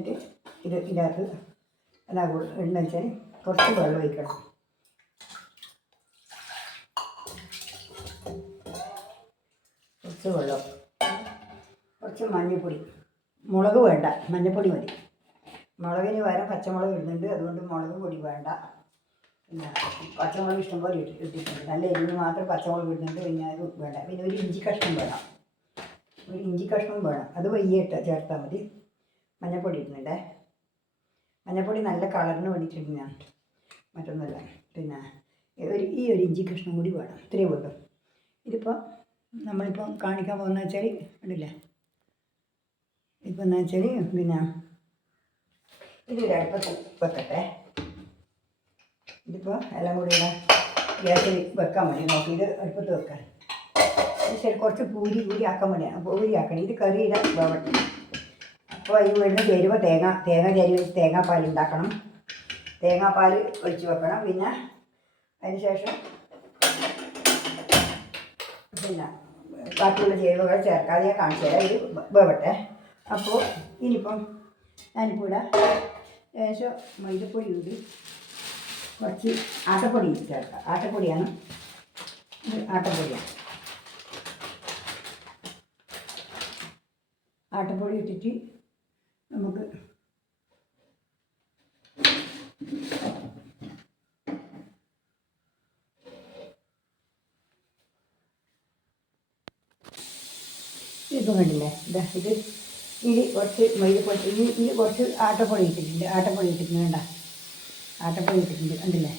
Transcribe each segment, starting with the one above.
എന്നിട്ട് ഇത് ഇതിനകത്ത് എന്താ ഇടുന്ന വെച്ചാൽ കുറച്ച് വെള്ളം ഒഴിക്കണം. കുറച്ച് വെള്ളം. കുറച്ച് മഞ്ഞൾപ്പൊടി മുളക് വേണ്ട മഞ്ഞൾപ്പൊടി മതി. മുളകിന് പകരം പച്ചമുളക് ഇടുന്നുണ്ട് അതുകൊണ്ട് മുളക് പൊടി വേണ്ട. പിന്നെ പച്ചമുളക് ഇഷ്ടംപോലെ ഇട്ട് ഇട്ടിട്ടുണ്ട്. നല്ല എരിവിന് മാത്രം പച്ചമുളക് ഇടുന്നുണ്ട് പിന്നെ അത് വേണ്ട. പിന്നെ ഒരു ഇഞ്ചി കഷ്ണം വേണം. ഒരു ഇഞ്ചി കഷ്ണം വേണം. അത് വയ്യ ഇട്ട് ചേർത്താൽ മതി. മഞ്ഞൾപ്പൊടി ഇടുന്നുണ്ടേ മഞ്ഞപ്പൊടി നല്ല കളറിന് വേണ്ടിയിട്ട് ഞാൻ. മറ്റൊന്നുമല്ല. പിന്നെ ഒരു ഈ ഒരു ഇഞ്ചി കഷ്ണം കൂടി വേണം. ഇത്രയേ ഉള്ളൂ ഇതിപ്പോൾ നമ്മളിപ്പം കാണിക്കാൻ പോകുന്ന വെച്ചാൽ ഉണ്ടല്ലേ ഇപ്പം എന്ന് വെച്ചാൽ പിന്നെ ഇതൊരു അടുപ്പത്ത് വെക്കട്ടെ. ഇതിപ്പോൾ എല്ലാം കൂടി ഇവിടെ ഗ്യാസിൽ വെക്കാൻ മതി നോക്കിയിട്ട് അടുപ്പത്ത് വെക്കാൻ ഇത് ശരി കുറച്ച് പൂരി പൂരി ആക്കാൻ മതിയാണ് പൂരി ആക്കണം. ഇത് കറി ഇടാൻ വേവട്ടെ അപ്പോൾ ഈ വീടിന് ചേരുമ്പോൾ തേങ്ങ തേങ്ങ ചേരി വെച്ച് തേങ്ങാപ്പാൽ ഉണ്ടാക്കണം. തേങ്ങാപ്പാൽ ഒഴിച്ച് വെക്കണം. പിന്നെ അതിന് ശേഷം പിന്നെ ബാക്കിയുള്ള ചേരുവകൾ ചേർക്കാതെ ഞാൻ കാണിച്ചു തരാം. ഇത് വേവട്ടെ. അപ്പോൾ ഇനിയിപ്പം ഞാനിപ്പോൾ ഇവിടെ ലേശം മൈദപ്പൊടി കൂടി കുറച്ച് ആട്ടപ്പൊടി ചേർക്കാം. ആട്ടപ്പൊടിയാണ്. ആട്ടപ്പൊടിയാണ്. ആട്ടപ്പൊടി ഇട്ടിട്ട് നമുക്ക് ഇപ്പം കണ്ടില്ലേ? ഇതാ ഇത് ഇനി കുറച്ച് മൈദപ്പൊടി ഇനി ഇനി കുറച്ച് ആട്ടപ്പൊടി ഇട്ടിട്ടുണ്ട്. ആട്ടപ്പൊടി ഇട്ടിട്ടുണ്ട്. വേണ്ട ആട്ടപ്പൊടി ഇട്ടിട്ടുണ്ട്. കണ്ടില്ലേ?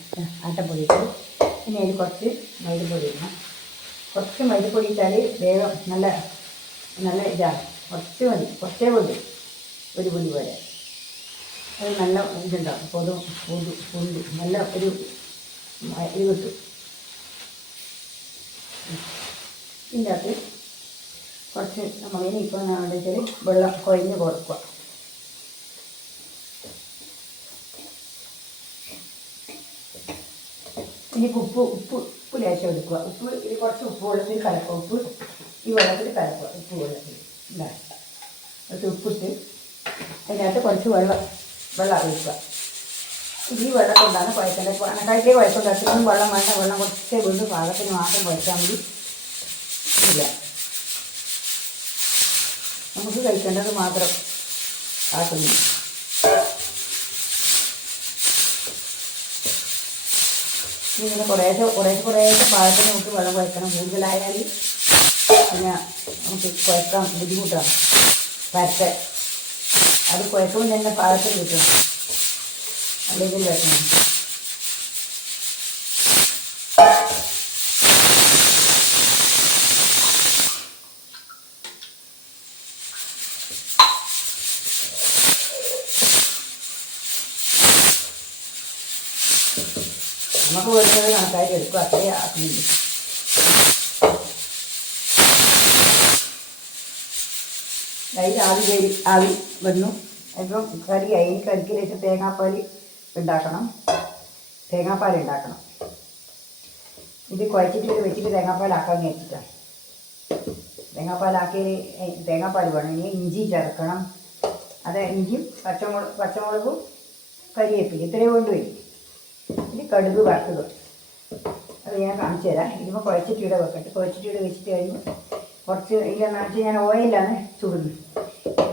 ആട്ടപ്പൊടി ഇട്ട്. ഇനി അതിൽ കുറച്ച് മൈദപ്പൊടി ഇടണം. കുറച്ച് മൈദപ്പൊടി ഇട്ടാൽ വേഗം നല്ല നല്ല ഇതാണ് കുറച്ച് മതി. കുറച്ചേ മതി ഒരു പുലി പോലെ. അത് നല്ല ഇതുണ്ടാവും. പൊതു പൊതു പുല്ല് നല്ല ഒരു ഇത് കിട്ടും ഇതിന്റെ അകത്ത് കുറച്ച് നമ്മൾ ഇനിയിപ്പോൾ ഇപ്പോൾ വെച്ചാൽ വെള്ളം കുഴഞ്ഞ് കൊടുക്കുക ഇനി ഉപ്പ് ഉപ്പ് ഉപ്പ് ലേശം എടുക്കുക. ഉപ്പ് ഇത് കുറച്ച് ഉപ്പ് വെള്ളത്തിൽ കലക്കുക. ഉപ്പ് ഈ വെള്ളത്തിൽ കലക്കുക. ഉപ്പ് വെള്ളത്തിൽ. ഉണ്ടാക്കുക കുറച്ച് ഉപ്പിട്ട് അതിനകത്ത് കുറച്ച് വെള്ളം വെള്ളം ഒഴിക്കുക. ഈ വെള്ളം കൊണ്ടാണ് കുഴക്കേണ്ടത് കണക്കായിട്ടേ കുഴക്കൊണ്ട് അത്രയും വെള്ളം വേണ്ട വെള്ളം കുറച്ച് വീണ്ടും പാകത്തിന് മാത്രം കുഴച്ചാൽ മതി. ഇല്ല. നമുക്ക് കഴിക്കേണ്ടത് മാത്രം ആക്കുന്നു ഇങ്ങനെ കുറേശ്ശെ കുറേശ്ശെ കുറേശ്ശെ പാകത്തിന് നമുക്ക് വെള്ളം കുഴക്കണം. കൂടുതലായാൽ പിന്നെ നമുക്ക് കുഴക്കാൻ ബുദ്ധിമുട്ടാണ്. പരത്തെ അത് കുഴക്കുമ്പോൾ തന്നെ പാകത്തിൽ കിട്ടും അല്ലെങ്കിൽ വെക്കണം നമുക്ക് വരുന്നത് കണക്കായിട്ട് എടുക്കും. അത്രയും ആക്കുന്നുണ്ട് കയ്യിൽ ആവി കയറി ആവി വന്നു. ഇപ്പം കറിയായി ഇനി കരിക്കിലേക്ക് തേങ്ങാപ്പാൽ ഉണ്ടാക്കണം. തേങ്ങാപ്പാൽ ഉണ്ടാക്കണം. ഇത് കുഴച്ചിട്ട് വെച്ചിട്ട് തേങ്ങാപ്പാലാക്കാൻ വെച്ചിട്ടാണ് തേങ്ങാപ്പാലാക്കി തേങ്ങാപ്പാൽ വേണം. ഇനി ഇഞ്ചി ചേർക്കണം. അത് ഇഞ്ചിയും പച്ചമുളക് പച്ചമുളകും കരിയേപ്പിക്കും ഇത്രയും കൊണ്ട് വരും ഇനി കടുക് വറുത്തത്. അത് ഞാൻ കാണിച്ചു തരാം ഇതിപ്പോൾ കുഴച്ചിട്ട് ഇവിടെ വെക്കട്ടെ. കുഴച്ചിട്ട് ഇവിടെ വെച്ചിട്ട് കഴിഞ്ഞ് കുറച്ച് ഇല്ല നിറച്ച് ഞാൻ ഓയിലാണ് ചുടുന്നത്.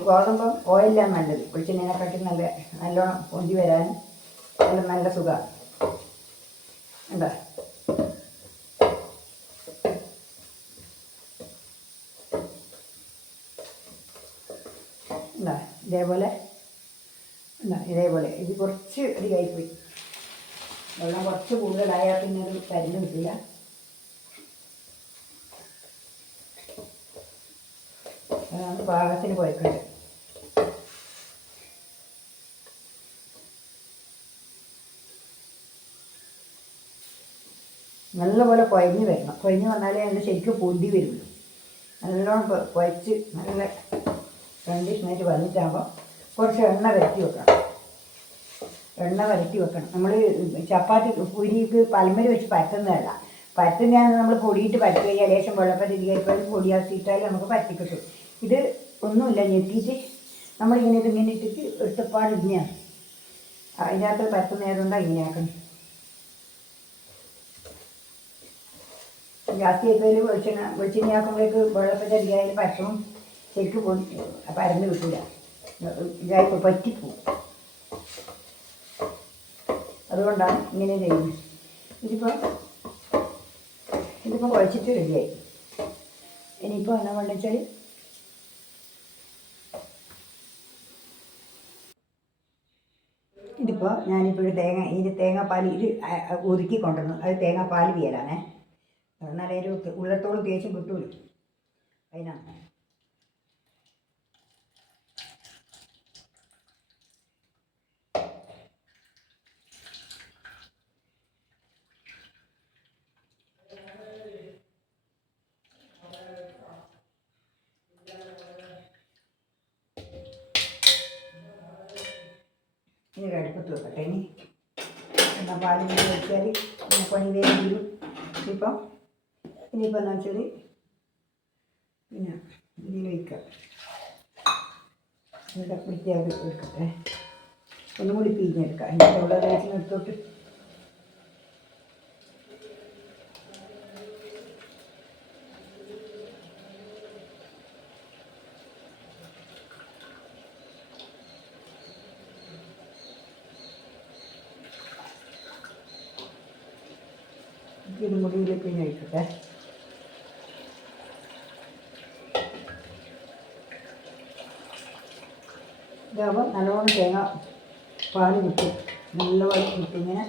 ഗോതമ്പ് ഓയിലാണ് നല്ലത്. വെളിച്ചെണ്ണേനെക്കാട്ടി നല്ല നല്ലോണം പൊന്തി വരാൻ നല്ല നല്ല സുഖമാണ് എന്താ ഇതേപോലെ എന്താ ഇതേപോലെ. ഇത് കുറച്ച് അധികമായിപ്പോയി വെള്ളം കുറച്ച് കൂടുതലായാൽ പിന്നെ അത് കരിഞ്ഞു കിട്ടില്ല അതാണ് പാകത്തിന് കുഴക്കേണ്ടത് നല്ലപോലെ കുഴഞ്ഞ് വരണം. കുഴഞ്ഞ് വന്നാലേ അതിന്റെ ശരിക്കും പൊന്തി വരുള്ളൂ. നല്ലോണം കുഴച്ച് നല്ല കണ്ടീഷനായിട്ട് വന്നിട്ടാകുമ്പോൾ കുറച്ച് എണ്ണ വരട്ടി വെക്കണം. എണ്ണ വരട്ടി വെക്കണം. നമ്മൾ ചപ്പാത്തി പുരിക്ക് പലമര് വെച്ച് പരത്തുന്നതല്ല പരത്തുന്നതാണ് നമ്മൾ പൊടിയിട്ട് പരത്തി ലേശം വെള്ളപ്പറ്റി ഇരിക്കുമ്പോൾ പൊടിയാക്കിയിട്ടാൽ നമുക്ക് പരത്തി കിട്ടും. ഇത് ഒന്നുമില്ല ഞെട്ടിയിട്ട് നമ്മളിങ്ങനെ ഇതിങ്ങനെ ഇട്ടിട്ട് എടുത്തപ്പാട് ഇങ്ങനെയാണ്. അതിനകത്ത് പരത്തുന്നതുകൊണ്ടാണ് ഇങ്ങനെയാക്കണം? ജാസ്തി എപ്പോഴും വെളിച്ചെണ്ണ വെളിച്ചെണ്ണയാക്കുമ്പോഴേക്ക് വെള്ളത്തിന്റെ അടിയായാലും പരത്തും. പോയി പരന്ന് കിട്ടില്ല ഇതായി പറ്റിപ്പോവും. അതുകൊണ്ടാണ് ഇങ്ങനെ ചെയ്യുന്നത്. ഇതിപ്പോൾ ഇതിപ്പോൾ കുഴച്ചിട്ട് റെഡിയായി ഇനിയിപ്പോൾ എന്നാ വേണ്ടെന്ന് വെച്ചാൽ ഇതിപ്പോൾ ഞാനിപ്പോൾ ഒരു തേങ്ങ ഇതിന്റെ തേങ്ങാപ്പാൽ ഇത് ഒതുക്കി കൊണ്ടുവന്നു. അത് തേങ്ങാപ്പാൽ വിയലാണേ. എന്നാലേ ഉള്ളത്തോളം തേച്ചും കിട്ടൂല. അതിനാണ് ഇനി ഒരു അടുപ്പത്ത് വെക്കട്ടെ ഇനി എന്നാൽ പാലും കൂടി വെച്ചാൽ പിന്നെ പണി വേഗം തീരും ഇപ്പം ഇനിയിപ്പോൾ എന്താ വെച്ചാൽ പിന്നെ ഇതിലേക്കാം എന്നിട്ട് വൃത്തിയാക്കി എടുക്കട്ടെ. ഒന്നും കൂടി പിഴിഞ്ഞെടുക്കാം എന്നിട്ട് ഉള്ള വേസ്റ്റ് എടുത്തോട്ട്. ഞാൻ പിഴിഞ്ഞൊഴിക്കട്ടെ ഇതാകുമ്പോൾ നല്ലോണം തേങ്ങ പാൽ കിട്ടും. നല്ലപോലെ കിട്ടും. ഇങ്ങനെ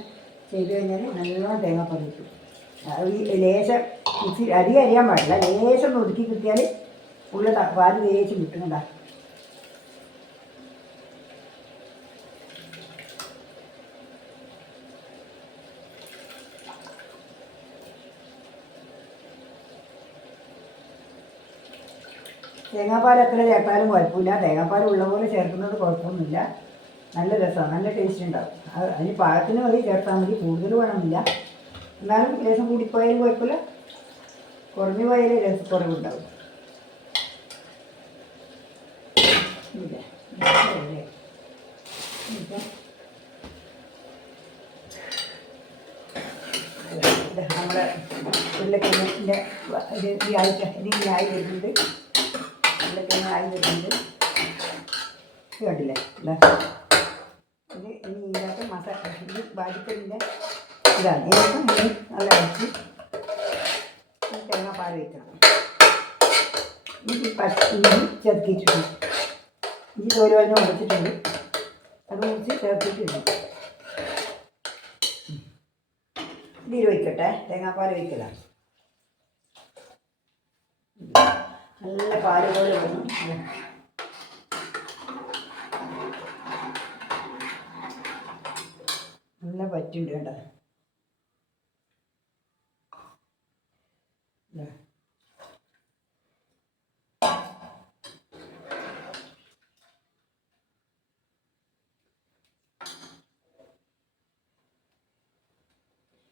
ചെയ്ത് കഴിഞ്ഞാൽ നല്ലോണം തേങ്ങാപ്പാൽ കിട്ടും. ഈ ലേശം മിക്സി അധികം അരിയാൻ പാടില്ല. ലേശം ഒന്ന് ഒതുക്കി കിട്ടിയാൽ ഉള്ള പാൽ തേച്ച് കിട്ടുന്നുണ്ടാ തേങ്ങാപ്പാൽ എത്ര ചേർത്താലും കുഴപ്പമില്ല. തേങ്ങാപ്പാൽ ഉള്ള പോലെ ചേർക്കുന്നത് കുഴപ്പമൊന്നുമില്ല. നല്ല രസമാണ്. നല്ല ടേസ്റ്റ് ഉണ്ടാവും. അത് അതിന് പാകത്തിന് മതി. ചേർത്താൽ മതി. കൂടുതൽ വേണമെന്നില്ല. എന്നാലും രസം കൂടിപ്പോയാലും കുഴപ്പമില്ല. കുറഞ്ഞു പോയാലും രസം കുറവുണ്ടാവും. ഇല്ല? നമ്മുടെ ഉരുളക്കിഴങ്ങിന്റെ ഇത് ഈ ആഴ്ച ഇത് ഈ ആയി വരുന്നുണ്ട്. വരുന്നുണ്ട് ഇത്. ഇനി ഇതിനകത്ത് മസാല ഇത് ബാധിക്കലിന്റെ ഇതാണ്. ഇതിനകത്ത് ഇനി നല്ല അടിച്ച് ഈ തേങ്ങാപ്പാൽ വയ്ക്കണം ഇനി പച്ച ഇഞ്ചി ചേർത്തിട്ടുണ്ട്. ഇഞ്ചി ഉടച്ചിട്ടുണ്ട് അത് മുറിച്ച് ചേർത്തിട്ടുണ്ട്. ഇതിൽ വയ്ക്കട്ടെ തേങ്ങാപ്പാൽ വയ്ക്കല നല്ല പാൽ പോലെ വേണം നല്ല പറ്റുണ്ട് കേട്ടോ.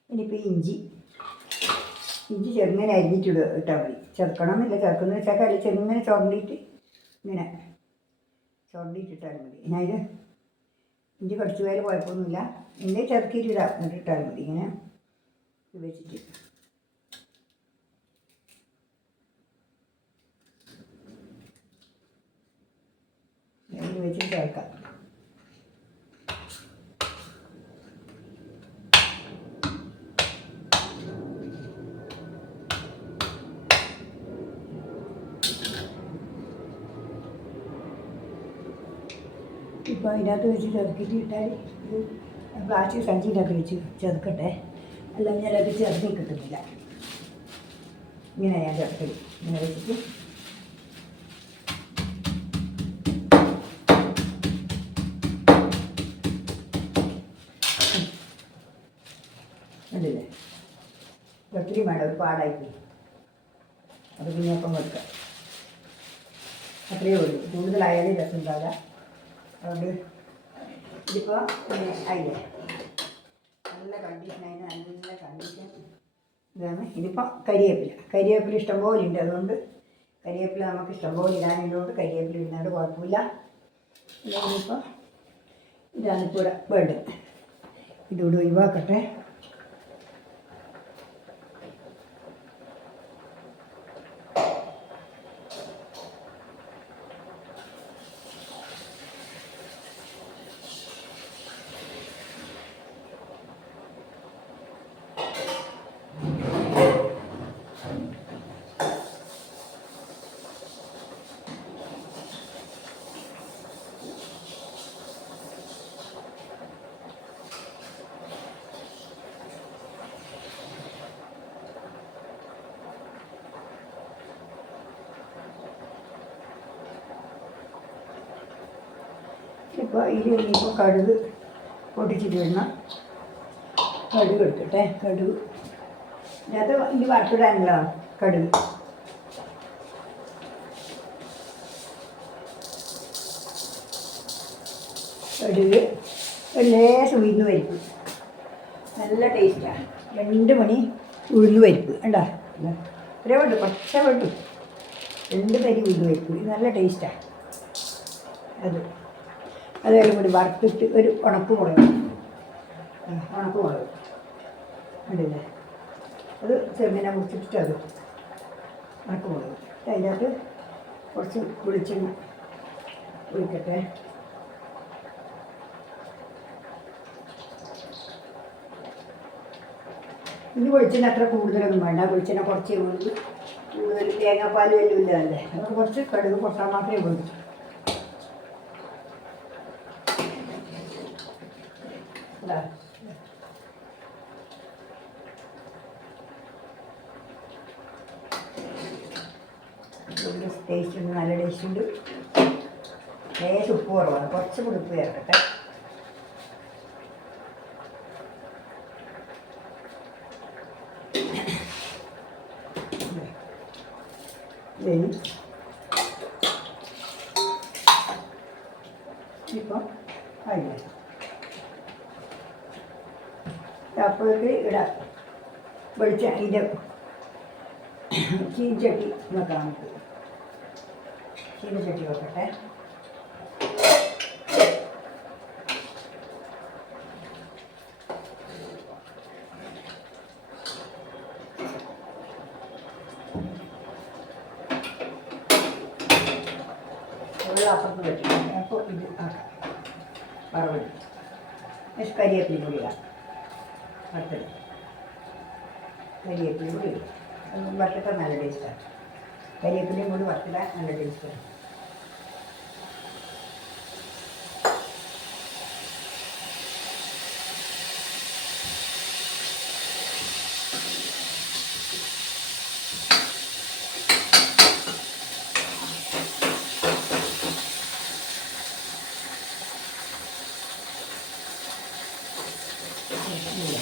ഇനിയിപ്പോൾ ഇഞ്ചി. ഇഞ്ചി ചെറുങ്ങനെ അരിഞ്ഞിട്ട് ഇട്ടാൽ മതി. ചേർക്കണം എന്നില്ല ചേർക്കുന്ന വെച്ചാൽ അല്ല ചെറുങ്ങനെ ചുരണ്ടിയിട്ട് ഇങ്ങനെ ചുരണ്ടിയിട്ട് ഇട്ടാൽ മതി. ഞാൻ ഇത് ഇഞ്ചി കുറച്ച് പേര് കുഴപ്പമൊന്നുമില്ല. ഇന്നേ ചെറുക്കിയിട്ട് ഇടാം. എന്നിട്ട് ഇട്ടാൽ മതി. ഇങ്ങനെ വെച്ചിട്ട്. വെച്ചിട്ട് ചേർക്കാം ഇപ്പോൾ അതിനകത്ത് വെച്ച് ചെറുക്കിട്ട് ഇട്ടാൽ ഇത് പ്ലാസ്റ്റിക് സഞ്ചിനകത്ത് വെച്ച് ചെറുക്കട്ടെ. അല്ലാതെ ഞാനത് ചെറുക്കി കിട്ടുന്നില്ല. ഇങ്ങനെ ഞാൻ ചെറുക്കി ഇങ്ങനെ വെച്ചിട്ട്. ഒത്തിരി വേണ്ട ഒരു പാടായി അത് പിന്നെ അപ്പം വെക്കാം. അത്രയേ ഉള്ളൂ. കൂടുതലായാലും രസം ഉണ്ടാവില്ല. അതുകൊണ്ട് ഇതിപ്പോൾ നല്ല കണ്ടീഷൻ നല്ല കണ്ടീഷൻ ഇതാണ്. ഇതിപ്പോൾ കരിയേപ്പില. കരിയേപ്പില ഇഷ്ടംപോലെ ഉണ്ട്. അതുകൊണ്ട് കരിയേപ്പില നമുക്ക് ഇഷ്ടംപോലെ ഇടാനുള്ളതുകൊണ്ട് കരിയേപ്പില ഇടുന്നതുകൊണ്ട് കുഴപ്പമില്ല. ഇതാണിപ്പോൾ ഇതാണ് ഇപ്പോൾ ഇവിടെ വേണ്ടത്. ഇതോട് ഒഴിവാക്കട്ടെ. ഇപ്പോൾ ഇനി ഇനിയിപ്പോൾ കടുക് പൊട്ടിച്ചിട്ട് വരണം കടുക് എടുക്കട്ടെ കടുക്. അത് ഇത് വറുത്തിടാനുള്ള കടുക്. കടുക് ലേശം ഉഴുന്ന് പരിപ്പ്. നല്ല ടേസ്റ്റാണ് രണ്ട് മണി ഉഴുന്ന് പരിപ്പ് കണ്ടോ? ഒരേ വേണ്ടു പച്ച വേണ്ടു രണ്ട് തരി ഉഴുന്ന് പരിപ്പ് നല്ല ടേസ്റ്റാണ് അത്. അതെല്ലാം കൂടി വറുത്തിട്ട് ഒരു ഉണക്ക് മുളക് ഉണക്ക് മുളക് ഉണ്ടല്ലേ അത് ചെറുങ്ങനെ മുറിച്ചിട്ടിട്ട് അത് ഉണക്ക് മുളക് അതിനകത്ത് കുറച്ച് വെളിച്ചെണ്ണ ഒഴിക്കട്ടെ. ഇത് വെളിച്ചെണ്ണ അത്ര കൂടുതലൊന്നും വേണ്ട. വെളിച്ചെണ്ണ കുറച്ച് കൂടുതൽ തേങ്ങാപ്പാൽ വലിയ ഇല്ലതല്ലേ അത് കുറച്ച് കടുക് പൊട്ടാൻ മാത്രമേ വേണ്ടൂ ഇതിന്റെ ടേസ്റ്റ് ഉണ്ട് നല്ല ടേസ്റ്റ് ഉണ്ട്. ലേശം ഉപ്പ് കുറവാണ്. കുറച്ച് കൂടി ഉപ്പ് ചേർക്കട്ടെ. ഇപ്പം ആയില്ലേ അപ്പോഴേക്ക് ഇടാം. വെളിച്ച അതിന്റെ ചീനച്ചട്ടി വെക്കാം നമുക്ക് ചീനച്ചട്ടി വെക്കട്ടെ വെള്ളം അപ്പുറത്ത് വെച്ചു അപ്പോൾ ഇത് ആക്കാം വറവിട്ട് കരിയേപ്പിലും കൂടി ഇടാം വറുത്തത് കരിയേപ്പിലും കൂടി ഇടും അത് വറുത്തിട്ടാൽ നല്ല ടേസ്റ്റാണ് കരിയേപ്പിലയും കൂടി വറുത്തിടാൻ നല്ല ടേസ്റ്റാണ് ഇല്ല.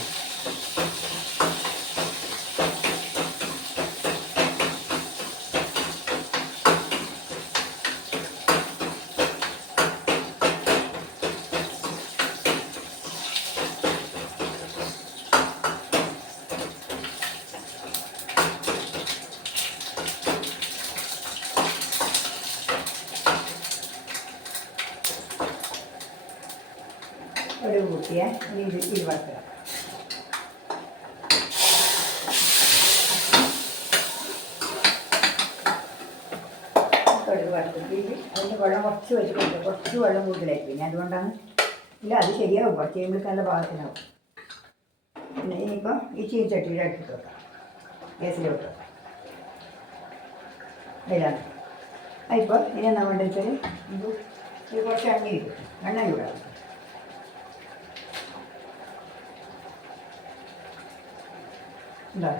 ഒരു കൂട്ടിയ ഇത് ഇത് വറുക്കുക കടുക് വറുത്തിട്ട് അതിന്റെ വെള്ളം കുറച്ച് വെച്ചിട്ടുണ്ട്. കുറച്ച് വെള്ളം കൂടുതലായി പിന്നെ അതുകൊണ്ടാണ് ഇല്ല അത് ശരിയാവും. കുറച്ച് കഴിയുമ്പോഴേക്ക് നല്ല പാകത്തിനാവും. പിന്നെ ഇനിയിപ്പോൾ ഈ ചീനച്ചട്ടിയുടെ അടുത്ത് വെക്കാം. ഗ്യാസിൽ വെക്കാം. അതിലാണ് ഇപ്പോൾ ഇനി എന്നാ വേണ്ടത് വെച്ചാൽ ഇത് കുറച്ച് എണ്ണ ഇടും എണ്ണ എന്താ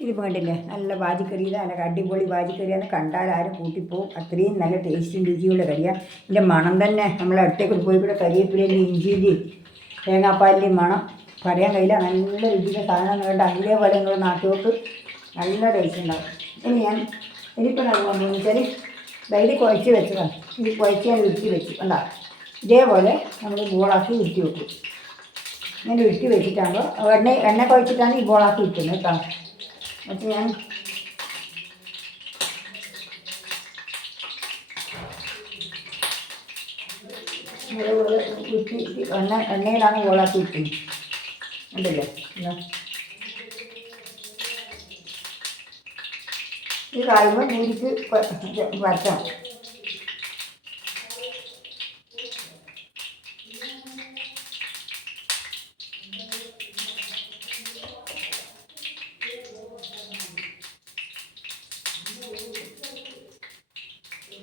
ഇത് വേണ്ടില്ലേ? നല്ല ബാജിക്കറിയിൽ നല്ല അടിപൊളി ബാജിക്കറിയാണ് കണ്ടാൽ ആരും കൂട്ടിപ്പോവും? അത്രയും നല്ല ടേസ്റ്റും രുചിയുള്ള കറിയാണ് ഇതിന്റെ മണം തന്നെ. നമ്മൾ അടുത്തേക്ക് പോയി കൂടെ കരിയേപ്പിലേന്റെ ഇഞ്ചിന്റെയും തേങ്ങാപ്പാലിന്റെയും മണം. പറയാൻ കഴിയില്ല. നല്ല രുചിയുടെ സാധനം വേണ്ട പോലെ നിങ്ങൾ നാട്ടുകൾക്ക് നല്ല ടേസ്റ്റ് ഉണ്ടാവും. ഇനി ഞാൻ ഇനിയിപ്പോൾ നമ്മൾ വെച്ചാൽ ഡൈലി കുഴച്ച് വെച്ചതാണ്. ഇത് കുഴച്ച് ഞാൻ ഉരുട്ടി വെച്ചു. ഉണ്ടാ ഇതേപോലെ നമ്മൾ ബോളാക്കി ഉരുട്ടി വെക്കും. ഇങ്ങനെ ഉരുട്ടി വെച്ചിട്ടാകുമ്പോൾ എണ്ണ എണ്ണ കുഴച്ചിട്ടാണ് ഈ ബോളാക്കി വെക്കുന്നത് കേട്ടോ. എന്നിട്ട് ഞാൻ ഉരുട്ടി എണ്ണ എണ്ണയിലാണ് ബോളാക്കി വെക്കുന്നത്. ഉണ്ടല്ലോ? എന്നാ കായ്മ കഴിയുമ്പോൾ വരട്ടാം.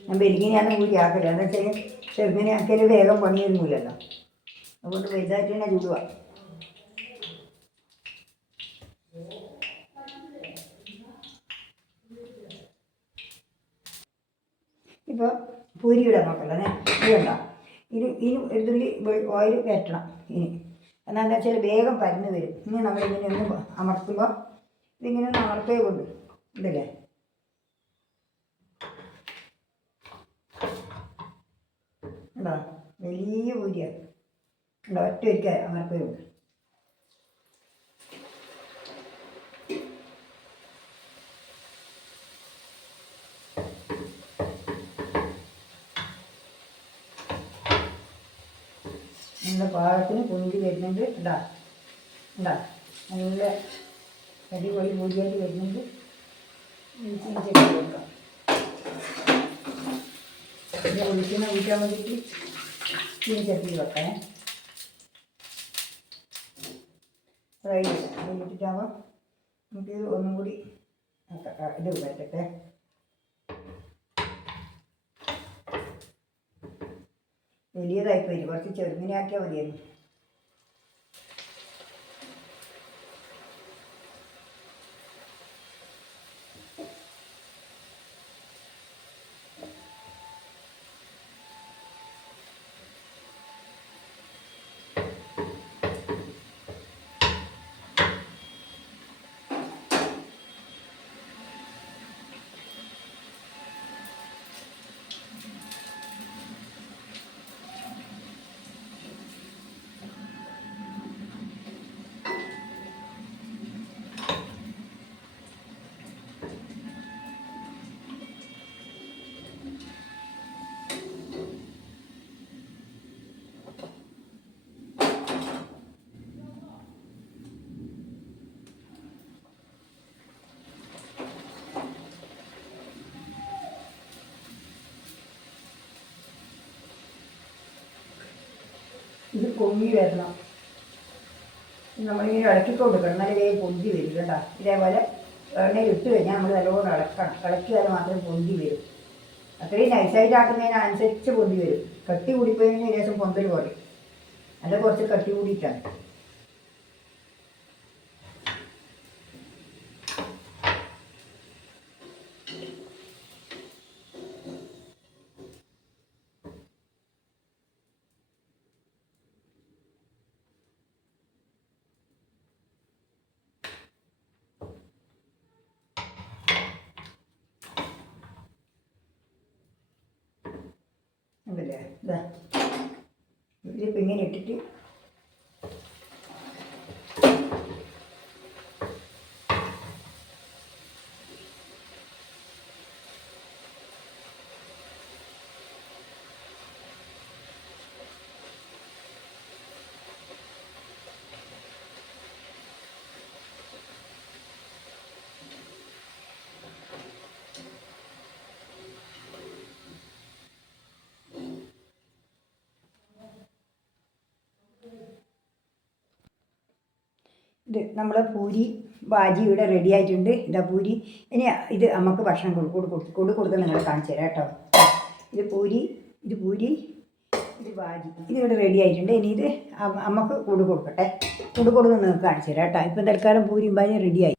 ഞാൻ വെലിങ്ങിനെയാണ് കൂടി ആക്കൽ എന്താ വെച്ചാൽ ചെറുങ്ങനെ ആക്കിയാൽ വേഗം പണിയൊന്നുമില്ലല്ലോ അതുകൊണ്ട് വലുതായിട്ട് തന്നെ ചൂടുക ഇപ്പോൾ പൂരിയുടെ നോക്കല്ലോ ഇതുണ്ടോ ഇനി ഇനി ഒരു തുള്ളി ഓയിൽ കയറ്റണം ഇനി. എന്നാന്ന് വെച്ചാൽ വേഗം പരന്ന് വരും. ഇനി നമ്മളിങ്ങനെ ഒന്ന് അമർത്തുമ്പോൾ ഇതിങ്ങനെ ഒന്ന് അമർത്തേ കൊണ്ട് ഇതല്ലേ? ഉണ്ടോ വലിയ പൂരിയാണ് ഉണ്ടോ ഒറ്റ ഒരിക്കൽ അമർത്തേ കൊണ്ട് നല്ല പാകത്തിന് പൊന്തി വരുന്നുണ്ട്. ഇടാ ഇടാ നല്ല അടിപൊളി പൂജയായിട്ട് വരുന്നുണ്ട്. ഒഴിക്കുന്ന ഊറ്റാൻ വേണ്ടിയിട്ട് ചീനിച്ചട്ടി വെക്കണേ. ഫ്രൈ ചെയ്തിട്ടാകുമ്പോൾ നമുക്ക് ഇത് ഒന്നും കൂടി ഇത് വരട്ടെ വലിയതായി പോയി കുറച്ച് ചെറുങ്ങനെ ആക്കിയാൽ മതിയായിരുന്നു. ഇത് പൊങ്ങി വരണം. നമ്മളിങ്ങനെ ഇളക്കി കൊടുക്കണം നല്ല വേഗം പൊന്തി വരും കേട്ടോ. ഇതേപോലെ എണ്ണയിൽ ഇട്ട് കഴിഞ്ഞാൽ നമ്മൾ നല്ലോണം ഇളക്കണം. ഇളക്കിയാൽ മാത്രം പൊന്തി വരും. അത്രയും നൈസായിട്ട് ആക്കുന്നതിനനുസരിച്ച് പൊന്തി വരും. കട്ടി കൂടിപ്പോയതിന് ശേഷം പൊന്തൽ പോലെ. അല്ല കുറച്ച് കട്ടി കൂടിയിട്ടാണ്. ഉണ്ടല്ലേ? ഇതാ ഇതിലിപ്പോൾ ഇങ്ങനെ ഇട്ടിട്ട് ഇത് നമ്മളെ പൂരി ബാജി ഇവിടെ റെഡി ആയിട്ടുണ്ട്. ഇതാ പൂരി. ഇനി ഇത് നമുക്ക് ഭക്ഷണം കൊടു കൊടു കൊടു കൊടു കൊടുക്കാൻ നിങ്ങൾ കാണിച്ചു തരാം കേട്ടോ. ഇത് പൂരി ഇത് പൂരി ഇത് ബാജി ഇത് ഇവിടെ റെഡി ആയിട്ടുണ്ട്. ഇനി ഇത് അമ്മയ്ക്ക് കൂട് കൊടുക്കട്ടെ. കൂട് കൊടുക്കുന്ന നിങ്ങൾക്ക് കാണിച്ചു തരാം കേട്ടോ. ഇപ്പം തൽക്കാലം പൂരിയും ബാജിയും റെഡിയായി